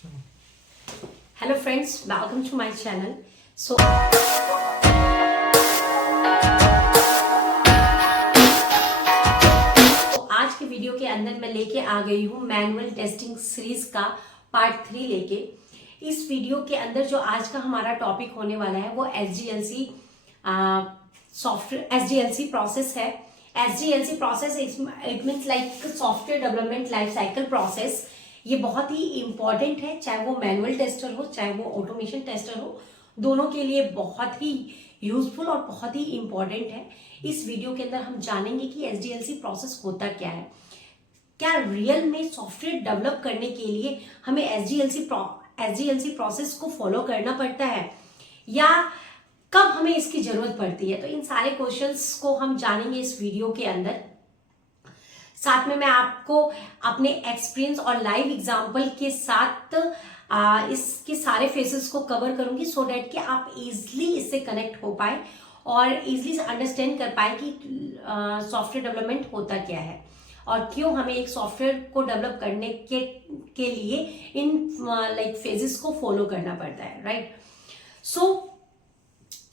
Hello friends, welcome to my channel. So आज के video के अंदर मैं लेके आ गई हूँ मैनुअल टेस्टिंग सीरीज का पार्ट 3 लेके। इस वीडियो के अंदर जो आज का हमारा टॉपिक होने वाला है वो SDLC सॉफ्टवेयर SDLC प्रोसेस है। SDLC process it means like software development life cycle process. ये बहुत ही इंपॉर्टेंट है, चाहे वो मैनुअल टेस्टर हो चाहे वो ऑटोमेशन टेस्टर हो, दोनों के लिए बहुत ही यूजफुल और बहुत ही इंपॉर्टेंट है। इस वीडियो के अंदर हम जानेंगे कि SDLC प्रोसेस होता क्या है, क्या रियल में सॉफ्टवेयर डेवलप करने के लिए हमें SDLC प्रोसेस को फॉलो करना पड़ता है या कब हमें इसकी जरूरत पड़ती है। तो इन सारे क्वेश्चंस को हम जानेंगे इस वीडियो के अंदर। साथ में मैं आपको अपने एक्सपीरियंस और लाइव एग्जांपल के साथ इसके सारे फेसेस को कवर करूंगी सो डैट कि आप इजीली इससे कनेक्ट हो पाए और इजीली अंडरस्टैंड कर पाए कि सॉफ्टवेयर डेवलपमेंट होता क्या है और क्यों हमें एक सॉफ्टवेयर को डेवलप करने के लिए इन लाइक फेजेस को फॉलो करना पड़ता है, राइट। सो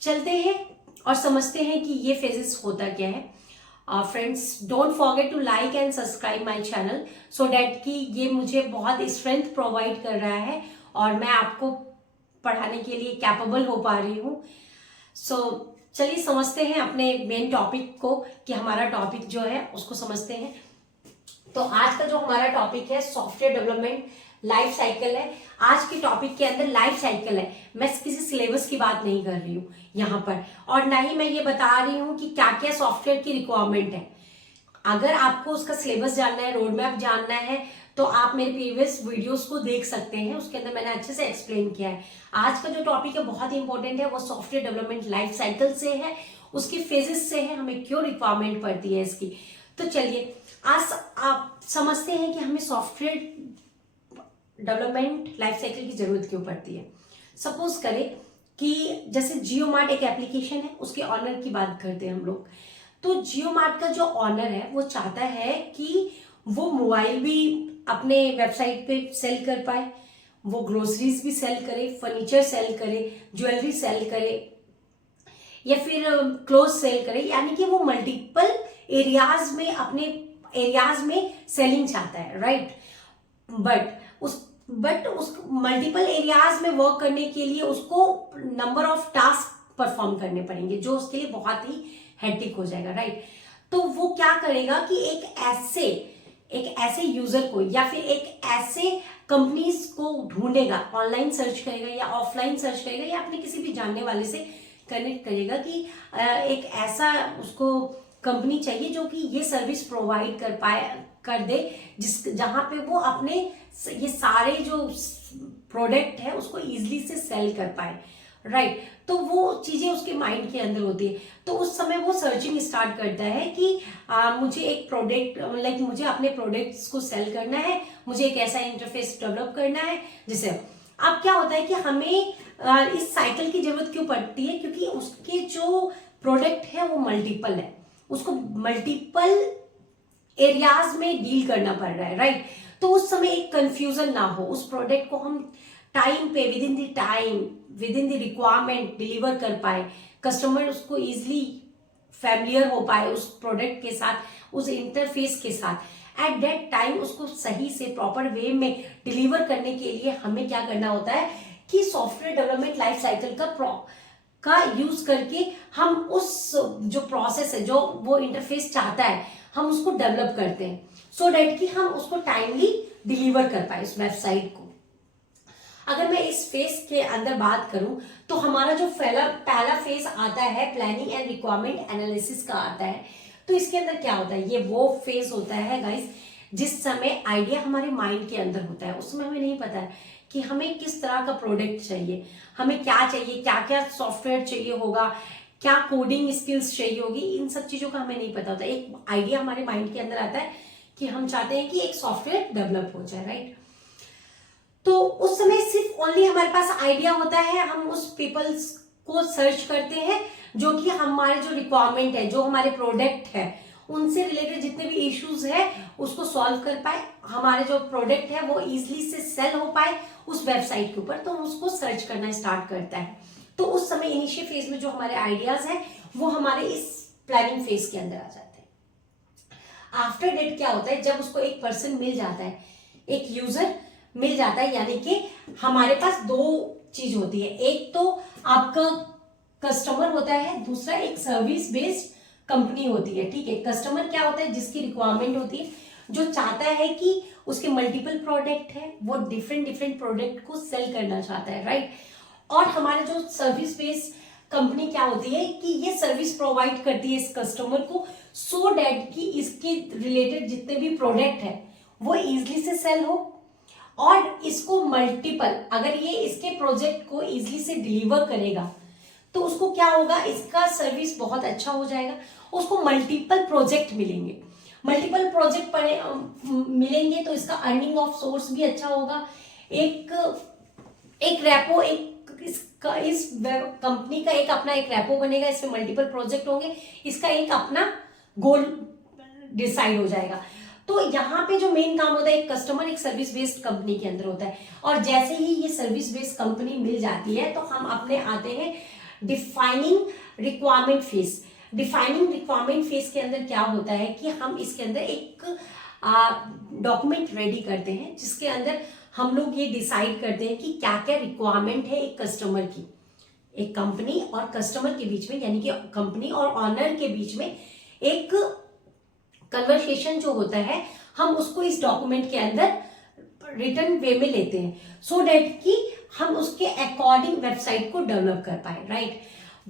चलते हैं और समझते हैं कि ये फेजेस होता क्या है। Friends, don't forget to like and subscribe my channel so that कि ये मुझे बहुत स्ट्रेंथ प्रोवाइड कर रहा है और मैं आपको पढ़ाने के लिए कैपेबल हो पा रही हूँ। सो चलिए समझते हैं अपने मेन टॉपिक को कि हमारा टॉपिक जो है उसको समझते हैं। तो आज का जो हमारा टॉपिक है सॉफ्टवेयर डेवलपमेंट लाइफ साइकिल है। आज के टॉपिक के अंदर लाइफ साइकिल है, मैं किसी सिलेबस की बात नहीं कर रही हूँ यहाँ पर, और ना ही मैं ये बता रही हूँ कि क्या क्या सॉफ्टवेयर की रिक्वायरमेंट है। अगर आपको उसका सिलेबस जानना है, रोड मैप जानना है, तो आप मेरे प्रीवियस वीडियोस को देख सकते हैं, उसके अंदर मैंने अच्छे से एक्सप्लेन किया है। आज का जो टॉपिक है बहुत इंपॉर्टेंट है, वो सॉफ्टवेयर डेवलपमेंट लाइफ साइकिल से है, उसके फेजेस से है, हमें क्यों रिक्वायरमेंट पड़ती है इसकी। तो चलिए आज आप समझते हैं कि हमें सॉफ्टवेयर डेवलपमेंट लाइफ साइकिल की जरूरत क्यों पड़ती है। सपोज करें कि जैसे जियो मार्ट एक एप्लीकेशन है, उसके ऑनर की बात करते हैं हम लोग। तो जियो मार्ट का जो ऑनर है वो चाहता है कि वो मोबाइल भी अपने वेबसाइट पे सेल कर पाए, वो ग्रोसरीज भी सेल करे, फर्नीचर सेल करे, ज्वेलरी सेल करे या फिर क्लोथ सेल करे, यानी कि वो मल्टीपल एरियाज में अपने एरियाज में सेलिंग चाहता है, राइट। बट उस मल्टीपल एरियाज में वर्क करने के लिए उसको नंबर ऑफ टास्क परफॉर्म करने पड़ेंगे जो उसके लिए बहुत ही हेक्टिक हो जाएगा, राइट। तो वो क्या करेगा कि एक ऐसे यूजर को या फिर एक ऐसे कंपनीज को ढूंढेगा, ऑनलाइन सर्च करेगा या ऑफलाइन सर्च करेगा या अपने किसी भी जानने वाले से कनेक्ट करेगा कि एक ऐसा उसको कंपनी चाहिए जो कि ये सर्विस प्रोवाइड कर दे जहां पे वो अपने ये सारे जो प्रोडक्ट है उसको इजीली से सेल कर पाए, राइट। तो वो चीजें उसके माइंड के अंदर होती है। तो उस समय वो सर्चिंग स्टार्ट करता है कि मुझे एक प्रोडक्ट लाइक मुझे अपने प्रोडक्ट्स को सेल करना है, मुझे एक ऐसा इंटरफेस डेवलप करना है जिसे। अब क्या होता है कि हमें इस साइकिल की जरूरत क्यों पड़ती है, क्योंकि उसके जो प्रोडक्ट है वो मल्टीपल है, उसको मल्टीपल एरियाज में डील करना पड़ रहा है, राइट। तो उस समय एक कंफ्यूजन ना हो, उस प्रोडक्ट को हम टाइम पे with in the requirement deliver कर पाए, कस्टमर उसको इजिली फैमिलियर हो पाए उस प्रोडक्ट के साथ, उस इंटरफेस के साथ। एट दैट टाइम उसको सही से प्रॉपर वे में डिलीवर करने के लिए हमें क्या करना होता है कि सॉफ्टवेयर डेवलपमेंट लाइफ साइकिल का यूज करके हम उस जो प्रोसेस है, जो वो इंटरफेस चाहता है, हम उसको डेवलप करते हैं सो डैट कि हम उसको टाइमली डिलीवर कर पाए उस वेबसाइट को। अगर मैं इस फेज के अंदर बात करूं तो हमारा जो पहला फेज आता है प्लानिंग एंड रिक्वायरमेंट एनालिसिस का आता है। तो इसके अंदर क्या होता है, ये वो फेज होता है गाइस जिस समय आइडिया हमारे माइंड के अंदर होता है। उस समय हमें नहीं पता है कि हमें किस तरह का प्रोडक्ट चाहिए, हमें क्या चाहिए, क्या क्या सॉफ्टवेयर चाहिए होगा, क्या कोडिंग स्किल्स चाहिए होगी, इन सब चीजों का हमें नहीं पता होता। एक आइडिया हमारे माइंड के अंदर आता है कि हम चाहते हैं कि एक सॉफ्टवेयर डेवलप हो जाए, राइट। तो उस समय सिर्फ ओनली हमारे पास आइडिया होता है, हम उस पीपल्स को सर्च करते हैं जो कि हमारे जो रिक्वायरमेंट है, जो हमारे प्रोडक्ट है उनसे रिलेटेड जितने भी इश्यूज है उसको सॉल्व कर पाए, हमारे जो प्रोडक्ट है वो इजिली से सेल हो पाए उस वेबसाइट के ऊपर, तो उसको सर्च करना स्टार्ट करता है। तो उस समय इनिशियल फेज में जो हमारे आइडियाज हैं वो हमारे इस प्लानिंग फेज के अंदर आ जाते हैं। आफ्टर डेट क्या होता है, जब उसको एक पर्सन मिल जाता है, एक यूजर मिल जाता है, यानी कि हमारे पास दो चीज होती है, एक तो आपका कस्टमर होता है, दूसरा एक सर्विस बेस्ड कंपनी होती है। ठीक है, कस्टमर क्या होता है, जिसकी रिक्वायरमेंट होती है, जो चाहता है कि उसके मल्टीपल प्रोडक्ट है, वो डिफरेंट डिफरेंट प्रोडक्ट को सेल करना चाहता है, राइट। और हमारे जो सर्विस बेस्ड कंपनी क्या होती है कि ये सर्विस प्रोवाइड करती है इस कस्टमर को, सो डैट कि इसके रिलेटेड जितने भी प्रोडक्ट है वो इजिली से सेल हो, और इसको मल्टीपल, अगर ये इसके प्रोजेक्ट को इजिली से डिलीवर करेगा तो उसको क्या होगा, इसका सर्विस बहुत अच्छा हो जाएगा, उसको मल्टीपल प्रोजेक्ट मिलेंगे, मल्टीपल प्रोजेक्ट मिलेंगे तो इसका अर्निंग ऑफ सोर्स भी अच्छा होगा, एक रेपो, इस कंपनी का एक अपना एक रेपो बनेगा, इसमें मल्टीपल प्रोजेक्ट होंगे, इसका एक अपना गोल डिसाइड हो जाएगा। तो यहाँ पे जो मेन काम होता है, एक कस्टमर एक सर्विस बेस्ड कंपनी के अंदर होता है, और जैसे ही ये सर्विस बेस्ड कंपनी मिल जाती है तो हम अपने आते हैं defining requirement phase. Defining requirement phase के अंदर क्या होता है कि हम इसके अंदर एक डॉक्यूमेंट रेडी करते हैं, जिसके अंदर हम लोग ये डिसाइड करते हैं कि क्या क्या रिक्वायरमेंट है एक कस्टमर की, एक कंपनी और कस्टमर के बीच में, यानी कि कंपनी और ऑनर के बीच में एक कन्वर्सेशन जो होता है, हम उसको इस डॉक्यूमेंट के अंदर रिटन वे में लेते हैं, सो डैट कि हम उसके अकॉर्डिंग वेबसाइट को डेवलप कर पाए, राइट।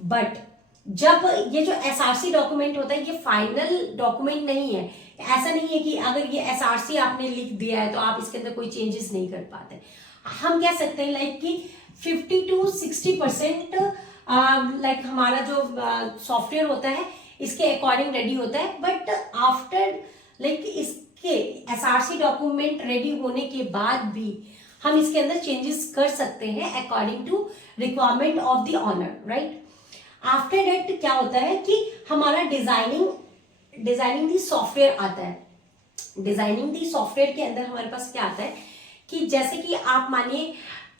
बट जब ये जो एसआरसी डॉक्यूमेंट होता है, ये फाइनल डॉक्यूमेंट नहीं है, ऐसा नहीं है कि अगर ये एसआरसी आपने लिख दिया है तो आप इसके अंदर कोई चेंजेस नहीं कर पाते। हम कह सकते हैं लाइक कि 50 to 60% लाइक हमारा जो सॉफ्टवेयर होता है इसके अकॉर्डिंग रेडी होता है, बट आफ्टर लाइक इसके एसआरसी डॉक्यूमेंट रेडी होने के बाद भी हम इसके अंदर चेंजेस कर सकते हैं according to requirement of the owner, right. After date क्या होता है कि हमारा डिजाइनिंग दी सॉफ्टवेयर आता है। डिजाइनिंग दी सॉफ्टवेयर के अंदर हमारे पास क्या आता है कि जैसे कि आप मानिए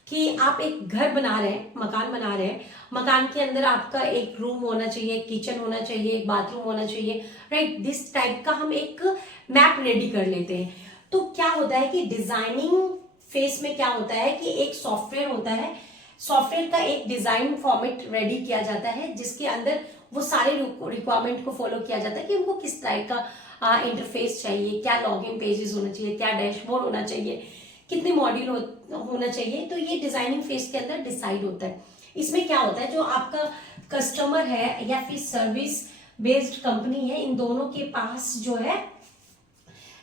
कि आप एक घर बना रहे हैं, मकान बना रहे हैं, मकान के अंदर आपका एक रूम होना चाहिए, एक किचन होना चाहिए, एक बाथरूम होना चाहिए, राइट। दिस टाइप का हम एक मैप रेडी कर लेते हैं। तो क्या होता है कि डिजाइनिंग फेज में क्या होता है कि एक सॉफ्टवेयर होता है, सॉफ्टवेयर का एक डिजाइन फॉर्मेट रेडी किया जाता है, जिसके अंदर वो सारे रिक्वायरमेंट को फॉलो किया जाता है कि उनको किस टाइप का इंटरफेस चाहिए, क्या लॉगिन पेजेस होना चाहिए, क्या डैशबोर्ड होना चाहिए, कितने मॉड्यूल होना चाहिए। तो ये डिजाइनिंग फेज के अंदर डिसाइड होता है। इसमें क्या होता है, जो आपका कस्टमर है या फिर सर्विस बेस्ड कंपनी है, इन दोनों के पास जो है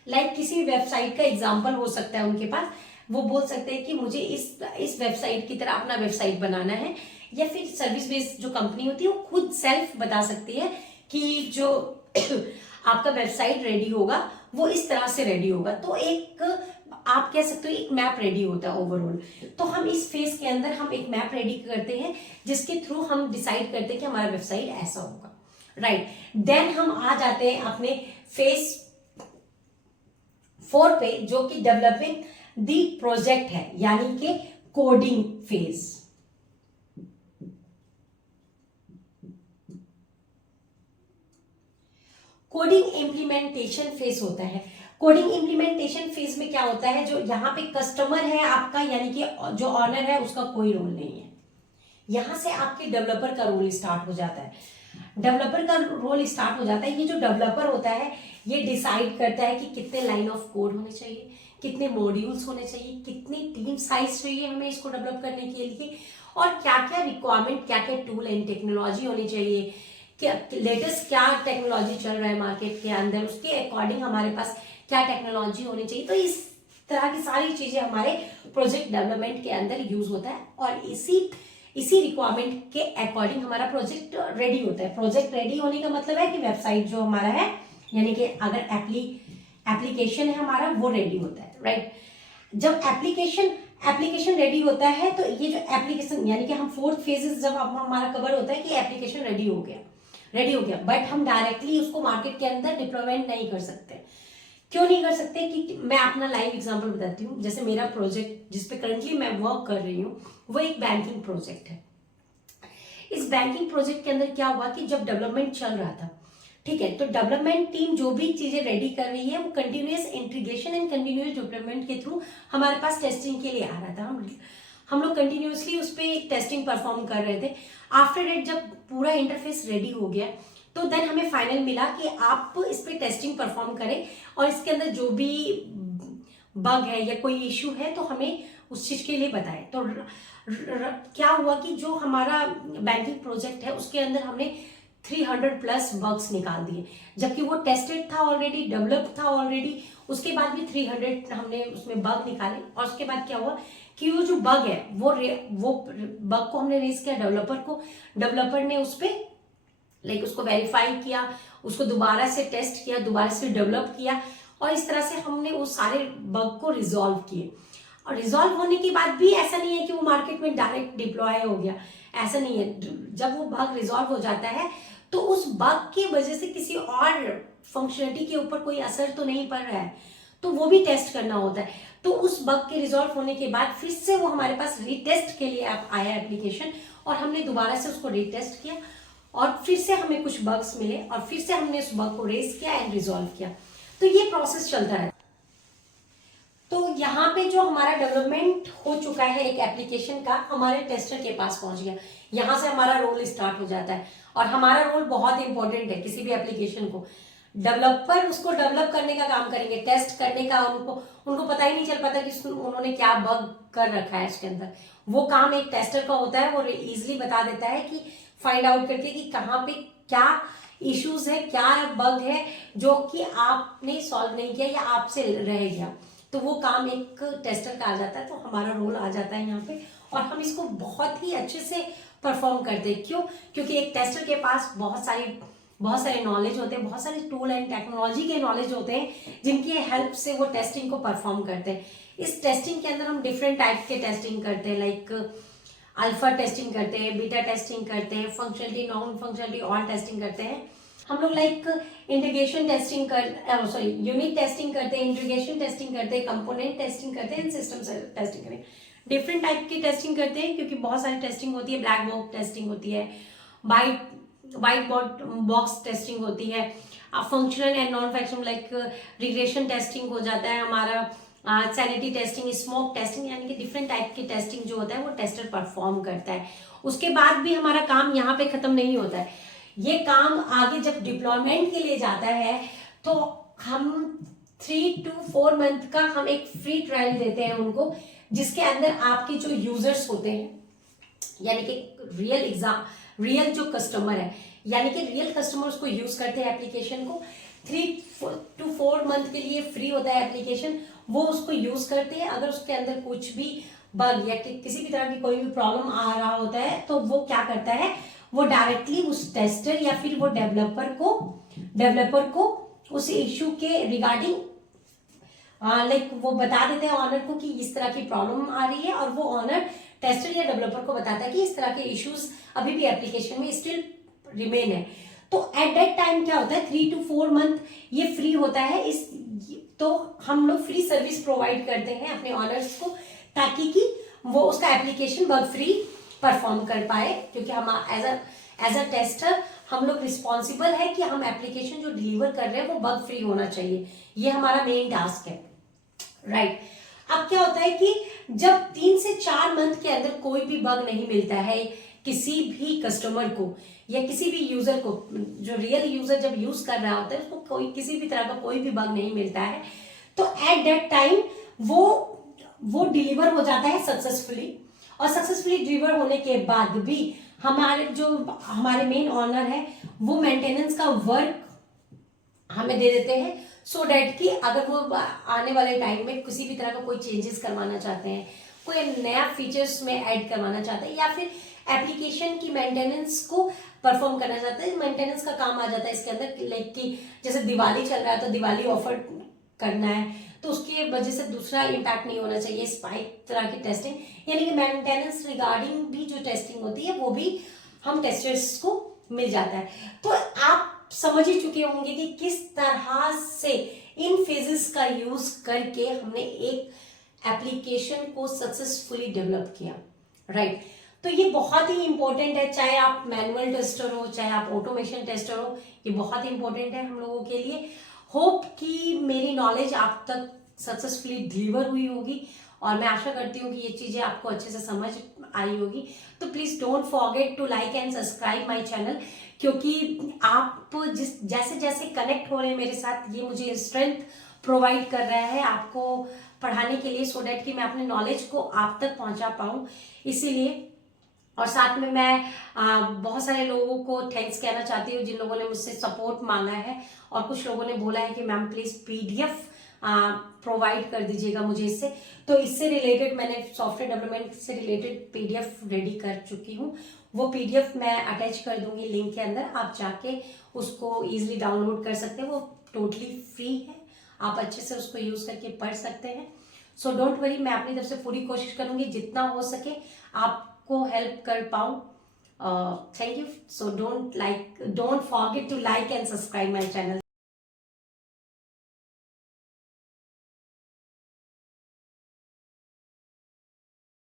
लाइक किसी वेबसाइट का एग्जाम्पल हो सकता है उनके पास, वो बोल सकते हैं कि मुझे इस वेबसाइट की तरह अपना वेबसाइट बनाना है, या फिर सर्विस बेस्ड जो कंपनी होती है वो खुद सेल्फ बता सकती है कि जो आपका वेबसाइट रेडी होगा वो इस तरह से रेडी होगा। तो एक आप कह सकते हो एक मैप रेडी होता है ओवरऑल। तो हम इस फेज के अंदर हम एक मैप रेडी करते हैं, जिसके थ्रू हम डिसाइड करते हैं कि हमारा वेबसाइट ऐसा होगा, राइट। देन हम आ जाते हैं अपने फेज 4 पे, जो कि डेवलपिंग दी प्रोजेक्ट है, यानी कि coding phase. Coding implementation phase होता है। कोडिंग इम्प्लीमेंटेशन फेज में क्या होता है, जो यहाँ पे कस्टमर है आपका, यानी कि जो ऑनर है उसका कोई रोल नहीं है, यहां से आपके डेवलपर का रोल स्टार्ट हो जाता है। डेवलपर का रोल स्टार्ट हो जाता है। ये जो डेवलपर होता है ये डिसाइड करता है कि कितने लाइन ऑफ कोड होने चाहिए, कितने मॉड्यूल्स होने चाहिए, कितनी टीम साइज चाहिए हमें इसको डेवलप करने के लिए, और क्या क्या रिक्वायरमेंट, क्या क्या टूल एंड टेक्नोलॉजी होनी चाहिए, क्या लेटेस्ट क्या टेक्नोलॉजी चल रहा है मार्केट के अंदर, उसके अकॉर्डिंग हमारे पास क्या टेक्नोलॉजी होनी चाहिए। तो इस तरह की सारी चीजें हमारे प्रोजेक्ट डेवलपमेंट के अंदर यूज होता है, और इसी रिक्वायरमेंट के अकॉर्डिंग हमारा प्रोजेक्ट रेडी होता है। प्रोजेक्ट रेडी होने का मतलब है कि वेबसाइट जो हमारा है, यानी कि अगर एप्लीकेशन है हमारा, वो रेडी होता है, राइट। जब एप्लीकेशन रेडी होता है तो ये जो एप्लीकेशन, यानी कि हम 4th फेजेस जब हमारा कवर होता है कि एप्लीकेशन रेडी हो गया, रेडी हो गया, बट हम डायरेक्टली उसको मार्केट के अंदर डिप्लॉयमेंट नहीं कर सकते। क्यों नहीं कर सकते? कि मैं अपना लाइव एग्जांपल बताती हूँ। जैसे मेरा प्रोजेक्ट जिस पे करंटली मैं वर्क कर रही हूँ वो एक बैंकिंग प्रोजेक्ट है। इस बैंकिंग प्रोजेक्ट के अंदर क्या हुआ कि जब डेवलपमेंट चल रहा था, ठीक है, तो डेवलपमेंट टीम जो भी चीजें रेडी कर रही है वो continuous integration and continuous development के थ्रू हमारे पास टेस्टिंग के लिए आ रहा था। हम लोग कंटिन्यूअसली उस पर टेस्टिंग परफॉर्म कर रहे थे। आफ्टर डेट जब पूरा इंटरफेस रेडी हो गया तो देन हमें फाइनल मिला कि आप इस पे टेस्टिंग परफॉर्म करें और इसके अंदर जो भी बग है या कोई इश्यू है तो हमें उस चीज के लिए बताएं। तो क्या हुआ कि जो हमारा बैंकिंग प्रोजेक्ट है उसके अंदर हमने 300 प्लस बग्स निकाल दिए, जबकि वो टेस्टेड था ऑलरेडी, डेवलप था ऑलरेडी। उसके बाद भी 300 हमने उसमें बग निकाले। और उसके बाद क्या हुआ कि वो जो बग है वो बग को हमने रेज किया डेवलपर को, डेवलपर ने उस पर उसको वेरीफाई किया, उसको दोबारा से टेस्ट किया, दोबारा से डेवलप किया, और इस तरह से हमने वो सारे बग को रिजॉल्व किए। और रिजॉल्व होने के बाद भी ऐसा नहीं है कि वो मार्केट में डायरेक्ट डिप्लॉय हो गया, ऐसा नहीं है। जब वो बग रिजॉल्व हो जाता है तो उस बग की वजह से किसी और फंक्शनलिटी के ऊपर कोई असर तो नहीं पड़ रहा है, तो वो भी टेस्ट करना होता है। तो उस बग के रिजॉल्व होने के बाद फिर से वो हमारे पास रीटेस्ट के लिए आया एप्लीकेशन, और हमने दोबारा से उसको रीटेस्ट किया और फिर से हमें कुछ बग्स मिले और फिर से हमने उस बग को रेज किया एंड रिजॉल्व किया। तो ये प्रोसेस चलता है। तो यहाँ पे जो हमारा डेवलपमेंट हो चुका है एक एप्लीकेशन का, हमारे टेस्टर के पास पहुंच गया। यहाँ से हमारा रोल स्टार्ट हो जाता है, और हमारा रोल बहुत इंपॉर्टेंट है किसी भी एप्लीकेशन को। डेवलपर उसको डेवलप करने का काम करेंगे, टेस्ट करने का उनको पता ही नहीं चल पाता कि उन्होंने क्या बग कर रखा है इसके अंदर। वो काम एक टेस्टर का होता है, वो इजिली बता देता है कि फाइंड आउट करके कि कहाँ पे क्या इश्यूज है, क्या बग है जो कि आपने सॉल्व नहीं किया या आपसे रह गया। तो वो काम एक टेस्टर का आ जाता है, तो हमारा रोल आ जाता है यहाँ पे, और हम इसको बहुत ही अच्छे से परफॉर्म करते हैं। क्यों? क्योंकि एक टेस्टर के पास बहुत सारे नॉलेज होते हैं, बहुत सारे टूल एंड टेक्नोलॉजी के नॉलेज होते हैं जिनकी हेल्प से वो टेस्टिंग को परफॉर्म करते हैं। इस टेस्टिंग के अंदर हम डिफरेंट टाइप के टेस्टिंग करते हैं, लाइक अल्फा टेस्टिंग करते हैं, बीटा टेस्टिंग करते हैं, functionality, non functionality, all testing करते हैं। हम लोग like integration testing unit testing करते हैं, इंटीग्रेशन टेस्टिंग करते हैं, कंपोनेंट टेस्टिंग करते हैं, सिस्टम टेस्टिंग करते हैं। डिफरेंट टाइप की टेस्टिंग करते हैं क्योंकि बहुत सारी टेस्टिंग होती है। ब्लैक बॉक्स टेस्टिंग होती है, वाइट बॉक्स टेस्टिंग होती है, functional and non functional like regression testing हो जाता है हमारा, सैनिटी टेस्टिंग, स्मोक टेस्टिंग, यानी कि डिफरेंट टाइप की टेस्टिंग जो होता है वो टेस्टर परफॉर्म करता है। उसके बाद भी हमारा काम यहाँ पे खत्म नहीं होता है। ये काम आगे जब डिप्लॉयमेंट के लिए जाता है तो हम 3 to 4 मंथ का हम एक फ्री ट्रायल देते हैं उनको, जिसके अंदर आपके जो यूजर्स होते हैं, यानी कि रियल जो कस्टमर है, यानी कि रियल कस्टमर उसको यूज करते हैं एप्लीकेशन को। 3 to 4 मंथ के लिए फ्री होता है एप्लीकेशन, वो उसको यूज करते हैं। अगर उसके अंदर कुछ भी बग या किसी भी तरह की कोई भी प्रॉब्लम आ रहा होता है तो वो क्या करता है, वो डायरेक्टली उस टेस्टर या फिर वो डेवलपर को उस इश्यू के रिगार्डिंग वो बता देते हैं ऑनर को कि इस तरह की प्रॉब्लम आ रही है, और वो ऑनर टेस्टर या डेवलपर को बताता है कि इस तरह के इश्यूज अभी भी एप्लीकेशन में स्टिल रिमेन है। तो एट दैट टाइम क्या होता है, 3 to 4 मंथ ये फ्री होता है। तो हम लोग फ्री सर्विस प्रोवाइड करते हैं अपने ऑनर्स को, ताकि कि वो उसका एप्लीकेशन बग फ्री परफॉर्म कर पाए। क्योंकि हम एज अ टेस्टर हम लोग रिस्पॉन्सिबल है कि हम एप्लीकेशन जो डिलीवर कर रहे हैं वो बग फ्री होना चाहिए, ये हमारा मेन टास्क है, राइट। अब क्या होता है कि जब 3 से 4 मंथ के अंदर कोई भी बग नहीं मिलता है किसी भी कस्टमर को या किसी भी यूजर को, जो रियल यूजर जब यूज कर रहा होता है उसको कोई किसी भी तरह का कोई भी बग नहीं मिलता है, तो एट दैट टाइम वो डिलीवर हो जाता है सक्सेसफुली। और सक्सेसफुली डिलीवर होने के बाद भी हमारे मेन ऑनर है वो मेंटेनेंस का वर्क हमें दे देते हैं, सो डैट कि अगर वो आने वाले टाइम में किसी भी तरह का कोई चेंजेस करवाना चाहते हैं, कोई नया फीचर्स में ऐड करवाना चाहते हैं, या फिर एप्लीकेशन की मेंटेनेंस को परफॉर्म करना चाहते हैं, मेंटेनेंस का काम आ जाता है इसके अंदर। लाइक कि जैसे दिवाली चल रहा है तो दिवाली ऑफर करना है, तो उसके वजह से दूसरा इम्पैक्ट नहीं होना चाहिए, स्पाइक तरह की टेस्टिंग, यानी कि मेंटेनेंस रिगार्डिंग भी जो टेस्टिंग होती है वो भी हम टेस्टर्स को मिल जाता है। तो आप समझ ही चुके होंगे कि किस तरह से इन फेजेस का यूज करके हमने एक एप्लीकेशन को सक्सेसफुली डेवलप किया, राइट। तो ये बहुत ही इंपॉर्टेंट है, चाहे आप मैनुअल टेस्टर हो चाहे आप ऑटोमेशन टेस्टर हो, ये बहुत ही इंपॉर्टेंट है हम लोगों के लिए। होप कि मेरी नॉलेज आप तक सक्सेसफुली डिलीवर हुई होगी और मैं आशा करती हूँ कि ये चीजें आपको अच्छे से समझ आई होगी। तो please don't forget to like and subscribe my channel, क्योंकि आप जैसे जैसे कनेक्ट हो रहे हैं मेरे साथ, ये मुझे स्ट्रेंथ प्रोवाइड कर रहा है आपको पढ़ाने के लिए, सो डैट कि मैं अपने नॉलेज को आप तक पहुंचा पाऊं। इसीलिए और साथ में मैं बहुत सारे लोगों को थैंक्स कहना चाहती हूँ जिन लोगों ने मुझसे सपोर्ट मांगा है, और कुछ लोगों ने बोला है कि मैम प्लीज पीडीएफ प्रोवाइड कर दीजिएगा मुझे इससे। तो इससे रिलेटेड मैंने सॉफ्टवेयर डेवलपमेंट से रिलेटेड पीडीएफ रेडी कर चुकी हूँ। वो पीडीएफ मैं अटैच कर दूंगी लिंक के अंदर, आप जाके उसको इजिली डाउनलोड कर सकते हैं। वो टोटली फ्री है, आप अच्छे से उसको यूज करके पढ़ सकते हैं। सो डोंट वरी, मैं अपनी तरफ से पूरी कोशिश करूंगी जितना हो सके आपको हेल्प कर पाऊं। Thank you. So don't forget to like and subscribe my channel.